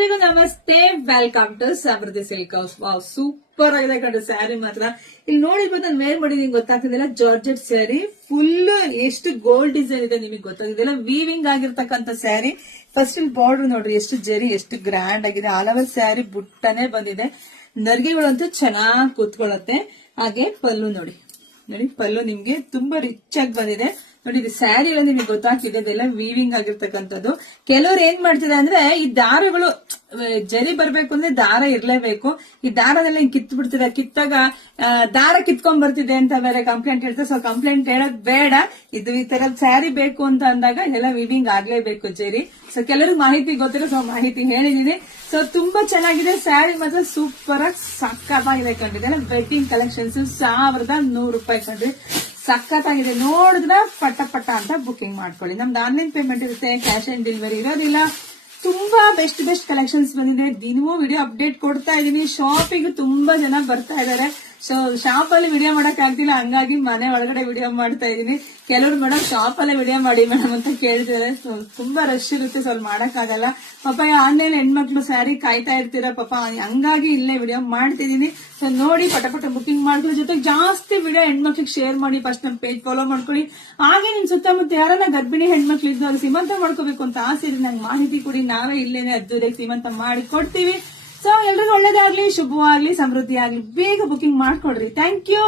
ಎಲ್ರಿಗೂ ನಮಸ್ತೆ, welcome to Samruddhi silk house. Wow, super ಆಗಿದೆ ಕಂಡು ಸ್ಯಾರಿ ಮಾತ್ರ. ಇಲ್ಲಿ ನೋಡಿರ್ಬೋದು, ನಾನು ವೇರ್ ಮಾಡಿ ನಿಮ್ಗೆ ಗೊತ್ತಾಗ್ತಿದಿಲ್ಲ. ಜಾರ್ಜೆಟ್ ಸ್ಯಾರಿ ಫುಲ್ ಎಷ್ಟು ಗೋಲ್ಡ್ ಡಿಸೈನ್ ಇದೆ ನಿಮಗೆ ಗೊತ್ತಾಗ್ತಿದಿಲ್ಲ. ವೀವಿಂಗ್ ಆಗಿರ್ತಕ್ಕಂಥ ಸ್ಯಾರಿ. ಫಸ್ಟ್ ಇಲ್ಲಿ ಬಾರ್ಡರ್ ನೋಡ್ರಿ ಎಷ್ಟು ಜರಿ, ಎಷ್ಟು ಗ್ರ್ಯಾಂಡ್ ಆಗಿದೆ. ಆಲ್ ಓವರ್ ಸ್ಯಾರಿ ಬುಟ್ಟನೆ ಬಂದಿದೆ. ನರ್ಗೆಗಳಂತೂ ಚೆನ್ನಾಗಿ ಕೂತ್ಕೊಳ್ಳುತ್ತೆ. ಹಾಗೆ ಪಲ್ಲು ನೋಡಿ, ಪಲ್ಲು ನಿಮ್ಗೆ ತುಂಬಾ ರಿಚ್ ಆಗಿ ಬಂದಿದೆ ನೋಡಿ. ಇದು ಸ್ಯಾರಿ ಎಲ್ಲ ನಿಮಗೆ ಗೊತ್ತಾಗ್ತಿದೆ, ಇದೆಲ್ಲ ವೀವಿಂಗ್ ಆಗಿರ್ತಕ್ಕಂಥದ್ದು. ಕೆಲವ್ರು ಏನ್ ಮಾಡ್ತಿದೆ ಅಂದ್ರೆ, ಈ ದಾರಗಳು ಜರಿ ಬರ್ಬೇಕು ಅಂದ್ರೆ ದಾರ ಇರ್ಲೇಬೇಕು. ಈ ದಾರದೆಲ್ಲ ಹಿಂಗ್ ಕಿತ್ತು ಬಿಡ್ತಿದೆ. ಕಿತ್ತಾಗ ದಾರ ಕಿತ್ಕೊಂಡ್ ಬರ್ತಿದೆ ಅಂತ ಬೇರೆ ಕಂಪ್ಲೇಂಟ್ ಹೇಳ್ತಾರೆ. ಸೊ ಕಂಪ್ಲೇಂಟ್ ಹೇಳೋದ್ ಬೇಡ. ಇದು ಈ ತರ ಸ್ಯಾರಿ ಬೇಕು ಅಂತ ಅಂದಾಗ ಎಲ್ಲ ವೀವಿಂಗ್ ಆಗ್ಲೇಬೇಕು ಜರಿ. ಸೊ ಕೆಲವ್ರಿಗೆ ಮಾಹಿತಿ ಗೊತ್ತಿಲ್ಲ, ಸೊ ಮಾಹಿತಿ ಹೇಳಿದೀನಿ. ಸೊ ತುಂಬಾ ಚೆನ್ನಾಗಿದೆ ಸ್ಯಾರಿ ಮಾತ್ರ, ಸೂಪರ್ ಆಗಿ ಸಕ್ಕತ್ತಾಗಿದೆ ಕಂಡಿದೆ. ವೆಡ್ಡಿಂಗ್ ಕಲೆಕ್ಷನ್ಸ್ 1100 ರೂಪಾಯಿ ಕಂಡ್ರಿ, ಸಖತ್ತಾಗಿದೆ. ನೋಡಿದ್ರ ಪಟ್ಟ ಪಟ್ಟ ಅಂತ ಬುಕಿಂಗ್ ಮಾಡ್ಕೊಳ್ಳಿ. ನಮ್ದು ಆನ್ಲೈನ್ ಪೇಮೆಂಟ್ ಇರುತ್ತೆ, ಕ್ಯಾಶ್ ಆನ್ ಡೆಲಿವರಿ ಇರೋದಿಲ್ಲ. ತುಂಬಾ ಬೆಸ್ಟ್ ಕಲೆಕ್ಷನ್ಸ್ ಬಂದಿದೆ. ದಿನವೂ ವಿಡಿಯೋ ಅಪ್ಡೇಟ್ ಕೊಡ್ತಾ ಇದೀನಿ. ಶಾಪಿಗೆ ತುಂಬಾ ಜನ ಬರ್ತಾ ಇದಾರೆ. ಸೊ ಶಾಪ್ ಅಲ್ಲಿ ವಿಡಿಯೋ ಮಾಡಕ್ ಆಗ್ತಿಲ್ಲ, ಹಂಗಾಗಿ ಮನೆ ಒಳಗಡೆ ವಿಡಿಯೋ ಮಾಡ್ತಾ ಇದೀನಿ. ಕೆಲವ್ರು ಮೇಡಮ್ ಶಾಪ್ ಅಲ್ಲೇ ವಿಡಿಯೋ ಮಾಡಿ ಮೇಡಮ್ ಅಂತ ಕೇಳ್ತಿದ್ದಾರೆ. ಸೊ ತುಂಬಾ ರಶ್ ಇರುತ್ತೆ, ಸೊ ಅಲ್ಲಿ ಮಾಡಕ್ ಆಗಲ್ಲ. ಪಾಪ ಆನ್ಲೈನ್ ಹೆಣ್ಮಕ್ಳು ಸ್ಯಾರಿ ಕಾಯ್ತಾ ಇರ್ತೀರ ಪಾಪ, ಹಂಗಾಗಿ ಇಲ್ಲೇ ವಿಡಿಯೋ ಮಾಡ್ತಿದೀನಿ. ಸೊ ನೋಡಿ, ಪಟ ಬುಕಿಂಗ್ ಮಾಡ್ಕೊಳ್ಳಿ. ಜೊತೆಗೆ ಜಾಸ್ತಿ ವಿಡಿಯೋ ಹೆಣ್ಮಕ್ಳಿಗೆ ಶೇರ್ ಮಾಡಿ. ಫಸ್ಟ್ ನಮ್ ಪೇಜ್ ಫಾಲೋ ಮಾಡ್ಕೊಳ್ಳಿ. ಹಾಗೆ ನಿಮ್ ಸುತ್ತಮುತ್ತ ಯಾರನ್ನ ಗರ್ಭಿಣಿ ಹೆಣ್ಮಕ್ಳು ಇದ್ದವ್ರು ಸೀಮಂತ ಮಾಡ್ಕೋಬೇಕು ಅಂತ ಆಸೆ ಇದೆ, ನಂಗೆ ಮಾಹಿತಿ ಕೊಡಿ. ನಾವೇ ಇಲ್ಲೇನೆ ಅದ್ದೂರಿಗೆ ಸೀಮಂತ ಮಾಡಿ ಕೊಡ್ತೀವಿ. ಸೊ ಎಲ್ರಿಗೂ ಒಳ್ಳೇದಾಗ್ಲಿ, ಶುಭವಾಗ್ಲಿ, ಸಮೃದ್ಧಿ ಆಗ್ಲಿ. ಬೇಗ ಬುಕಿಂಗ್ ಮಾಡ್ಕೊಡ್ರಿ. Thank you.